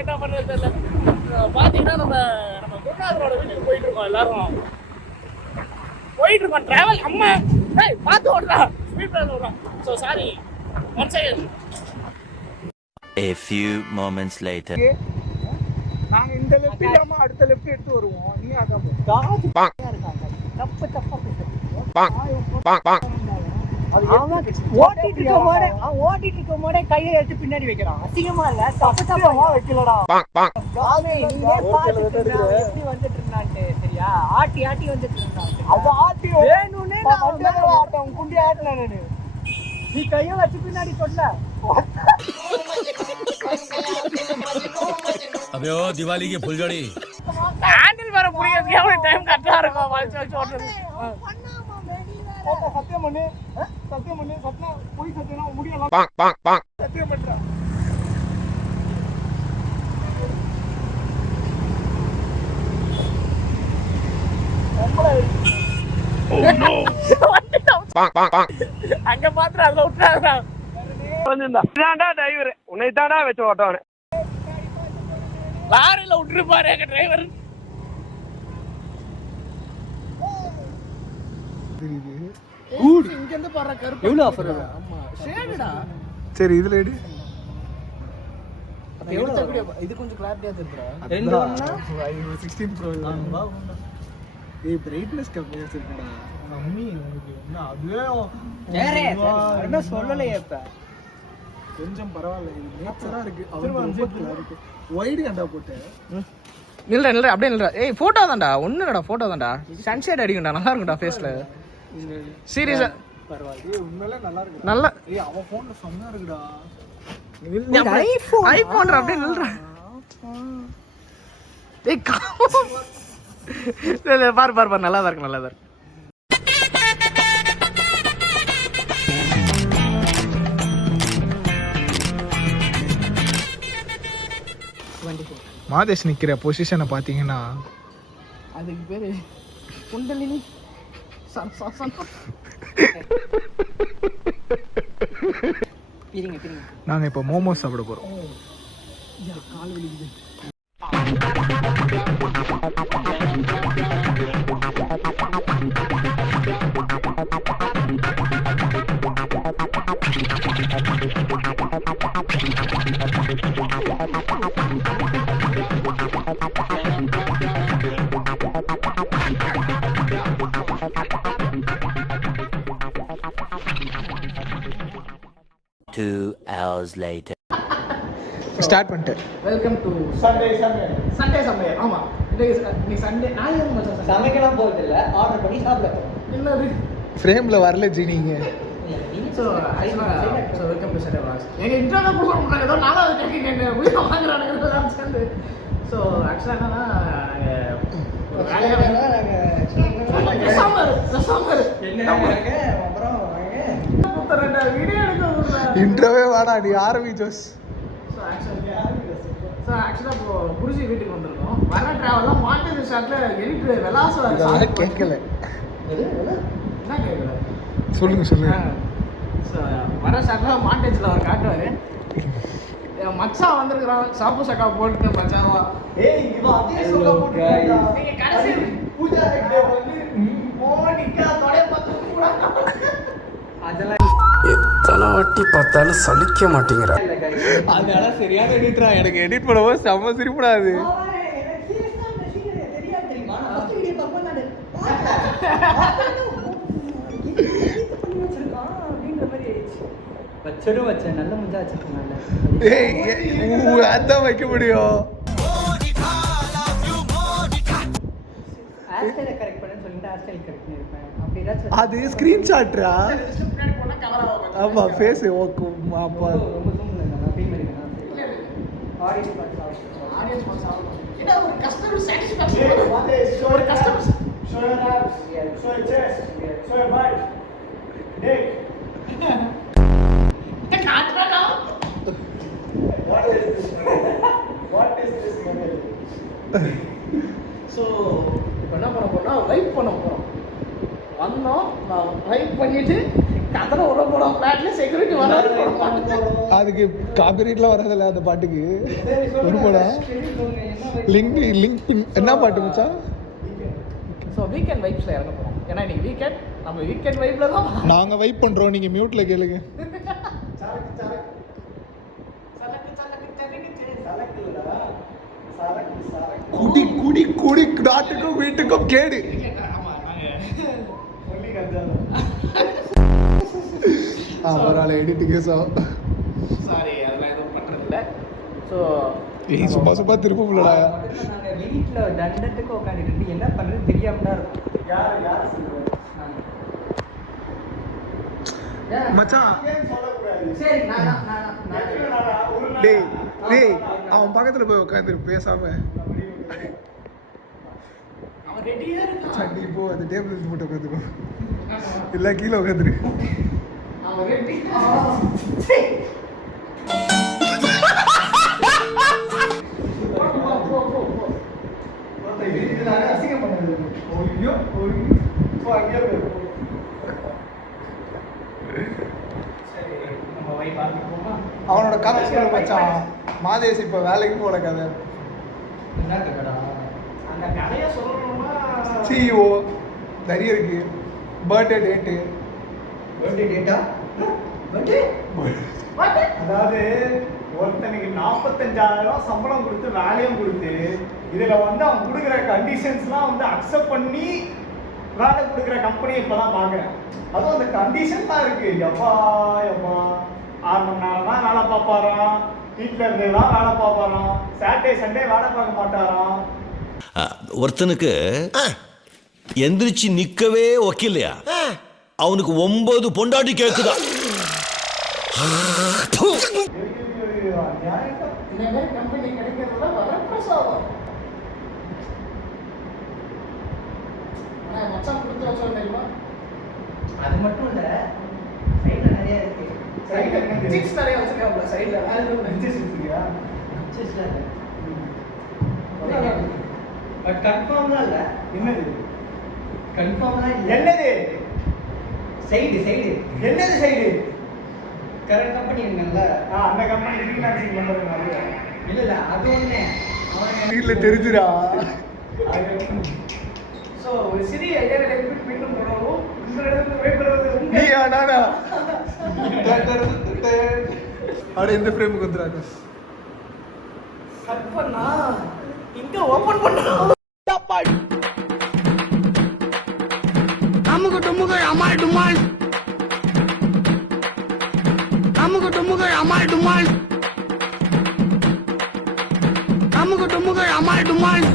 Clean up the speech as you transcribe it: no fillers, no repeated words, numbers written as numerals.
என்ன பண்ணுறது தெரியல. பார்த்தீங்கன்னா நம்ம குருநாதரோட வீட்டுக்கு போயிட்டு இருக்கோம். எல்லாரும் போயிட்டு இருக்கோம். டிராவல் அம்மா பார்த்து ஓடுறா, ஸ்பீட் பண்ண ஓடுறா. So sorry one second. A few moments later. நாங்க இந்த லெஃப்ட் இல்லாம அடுத்த லெஃப்ட் எடுத்து வருவோம். நீ அதான் ஓட்டிட்டு இருக்கும் போதே கையை எடுத்து பின்னாடி வைக்கிறான். அசிங்கமா இல்ல? தப்பா வைக்கலடா. எப்படி வந்துட்டு இருந்தான்ட்டு சரியா? ஆட்டி வந்துட்டு இருந்தான். அவன் ஆட்டி வேணும்னே ஆட்டம் குண்டி ஆட்டினானு. நீ கையை வச்சு பின்னாடி சொல்ல. अबे ओ दिवाली की फुलझड़ी ஹேண்டில் வர புரியறதுக்கு எவ்வளவு டைம் கரெக்டா இருக்கும் வச்சு ஓடுறது. சத்தியம் பண்ணு சத்தியம் போய் சத்தியம் முடியலாம். சத்தியம் பண்றா. அங்க பாத்துற அதுல விட்டுறாங்க. டிரைவர் உன்னை தாண்டா வச்சு ஓட்டவனே. லாரில விட்டுரு பாரு எங்க டிரைவர். இங்க இருந்து பாரு கருப்பு. எவ்வளவு ஆஃபர்? ஆமா ஷேடடா. சரி இதுல எடு. அப்ப எவ்வளவு இது கொஞ்சம் கிளாரிட்டியா தெரியுதுடா. ரெண்டு ஒண்ணா 16 Pro தான். ஏய் பிரைட்னஸ் கம்மியா இருக்குடா. மம்மி உங்களுக்கு என்ன அதுவே வேறே என்ன சொல்லலையே. இப்ப கொஞ்சம் பரவாயில்ல. இது நேச்சரா இருக்கு. அவருக்கு இருக்கு. வைட் கண்டா போட்டு நில்ற அப்படியே நில்ற. ஏய் போட்டோ தான்டா. ஒண்ணுடா போட்டோ தான்டா. சன்செட் அடிக்கும்டா. நல்லா இருக்கும்டா ஃபேஸ்ல. சீரியஸா பரவாயில்ல. ஏய் உண்மையிலே நல்லா இருக்கு. நல்லா. ஏய் அவ போன்ல செம்மயா இருக்குடா. ஐபோன் அப்படியே நில்ற. ஏய் பாரு நல்லா தான் இருக்கு. மாதேஷ் நிக்கிற பொசிஷனை பாத்தீங்கன்னா அதுக்கு பேரு குண்டலினி. நாங்க இப்ப மோமோஸ் சாப்பிட போறோம். Two hours later. ஸ்டார்ட் பண்ணிட்டேன். Welcome to Sunday. ஆமா நீ சண்டே நான் சமைக்கலாம் போறது இல்ல, ஆர்டர் பண்ணி சாப்பிட போறோம். என்னது ஃப்ரேம்ல வரல ஜி நீங்க. So welcome to Sunday was. எங்க இன்டர்வியூ கொடுக்குறாங்க. ஏதோ நாலாவது டேக்கிங் என்ன உயிரை வாங்குறானுங்க சேர்ந்து. ஸோ ஆக்சுவலாக என்னன்னா இன்ட்ரோவே வேணா நீ ஆரம்பி ஜோஸ். ஸோ ஆக்சுவலாக இப்போ குருஜி வீட்டுக்கு வந்திருக்கோம். வர ட்ராவல்லாம் மாண்டேஜ் ஷாட்டில் எடிட் விலாசம் கேட்கல. என்ன கேட்கல சொல்லுங்க. ஸோ வர ஷாட்டில் மாண்டேஜில் அவர் காட்டுவார். மச்சான் வந்திருக்கிறான் சாப்பு சக்கா போட்டு மச்சாவா. ஏய் இவ அதே சொல்ல போறீங்க. நீங்க கடைசி பூஜா டே வந்து மோனிகா தொடைய பத்து கூட அதெல்லாம் எத்தனை வாட்டி பார்த்தாலும் சலிக்க மாட்டேங்கிற. அதனால சரியான எடிட்டரா. எனக்கு எடிட் பண்ணும்போது செம்ம சிரிப்படாது. வச்சேன் நல்ல முஞ்சா வச்சிருக்கேன். அதான் வைக்க முடியும். கரெக்ட் பண்ணு சொல்லிட்டு ஹேர்ஸ்டைல் கரெக்ட் பண்ணிருப்பேன். அப்படி ஏதாச்சும் அது ஸ்கிரீன்ஷாட்ரா. ஆமா ஃபேஸ் ஓகே. அப்பா ரொம்ப ஜூம் பண்ணல. நான் ஃபீல் பண்ணிட்டேன். ஆடியன்ஸ் பாஸ் என்ன ஒரு கஸ்டமர் சாட்டிஸ்ஃபேக்ஷன். ஒரு customer show your abs, show your chest, show your butt, dick. What is this model? So இப்போ என்ன பண்ண போறோம்னா வைப் பண்ண போகிறோம். வந்தோம் நான் வைப் பண்ணிட்டு கதற உள்ள போடும் ஃபிளாட்ல செக்யூரிட்டி வராது அதுக்கு காப்பிரைட்லாம் வராதுல்ல அந்த பாட்டுக்கு ஒரு படம் லிங்க் லிங்க் என்ன பாட்டு மச்சான்? ஸோ வீக்கெண்ட் வைப்ஸில் இறங்க போகிறோம் ஏன்னா இன்னைக்கு வீக்கெண்ட் நம்ம வீக்கெண்ட் வைப்பில் தான் நாங்க வெயிட் பண்றோம், நீங்க மியூட்ல கேளுங்க. குடி குடி குடி நாட்டுக்கும் வீட்டுக்கும் கேடு. ஒரு ஆள் எடிட்டுக்கு சாரி அதெல்லாம் எதுவும் பண்ணுறதில்ல. ஸோ சும்மா சும்மா திரும்ப முடியல. நாங்கள் வீட்டில் தண்டத்துக்கு உட்காந்துட்டு என்ன பண்ணுறது தெரியாம தான் இருக்கும். மச்சான் சரி டேய் டேய் அவன் பக்கத்துல போய் உட்காந்துரு பேசாம. அவன் ரெடியாக இருக்கான். சண்டி போ அந்த டேபிள் போட்டு உட்காந்துக்கோ, இல்லை கீழே உட்காந்துரு. அவன் ரெடி. அவனோட கதை சொல்லு மச்சான். மாதேஷ் இப்ப வேலைக்கு போன கதை. அந்த கதையை சொல்லணும்னா சிஇஓ நிறைய இருக்கு. பர்த்டே டேட்டு அதாவது ஒருத்தனுக்கு 45,000 சம்பளம் கொடுத்து வேலையும் கொடுத்து இதுல வந்து அவன் கொடுக்குற கண்டிஷன்ஸ்லாம் வந்து அக்செப்ட் பண்ணி வேலை கொடுக்குற கம்பெனி இப்பதான் பாக்குறேன். அதுவும் அந்த கண்டிஷன் தான் இருக்கு. எப்பா 6 மணி நேரம் தான் வேலை பார்ப்பாராம், வீட்டில் இருந்தேதான் வேலை பார்ப்பாராம், சாட்டர்டே சண்டே வேலை பார்க்க மாட்டாராம். ஒருத்தனுக்கு எந்திரிச்சு நிக்கவே ஒக்கில்லையா, அவனுக்கு 9 பொண்டாட்டி கேக்குதா. இந்த மாதிரி கம்பெனி கிடைக்கிறதுல வரப்பிரசாதம். ஆனால் மச்சான் கொடுத்து வச்சோம் தெரியுமா? அது மட்டும் இல்லை, சைடில் நிறைய இருக்கு. சைடில் சிக்ஸ் நிறைய வச்சுருக்காங்க. சைடில் பட் கன்ஃபார்ம்லாம் இல்லை. என்னது கன்ஃபார்ம்லாம் இல்லை. என்னது சைடு என்னது சைடு? கரண்ட் கம்பெனி இருக்குல்ல, அந்த கம்பெனி ஃப்ரீலான்சிங் பண்றது நிறைய. இல்லை அது ஒன்று வீட்டுல தெரிஞ்சுடா. ஸோ ஒரு சிறிய இடைவெளி மீண்டும் தொடரும். இந்த இடத்துல விடைபெறுவது நீ நானா அட இந்த ஃப்ரேமுக்கு வந்துடாது. கட் பண்ணா இங்க ஓபன் பண்ணா அமுக டுமுக அமால் டுமால், அமுக டுமுக அமால் டுமால், அமுக டுமுக அமால் டுமால்.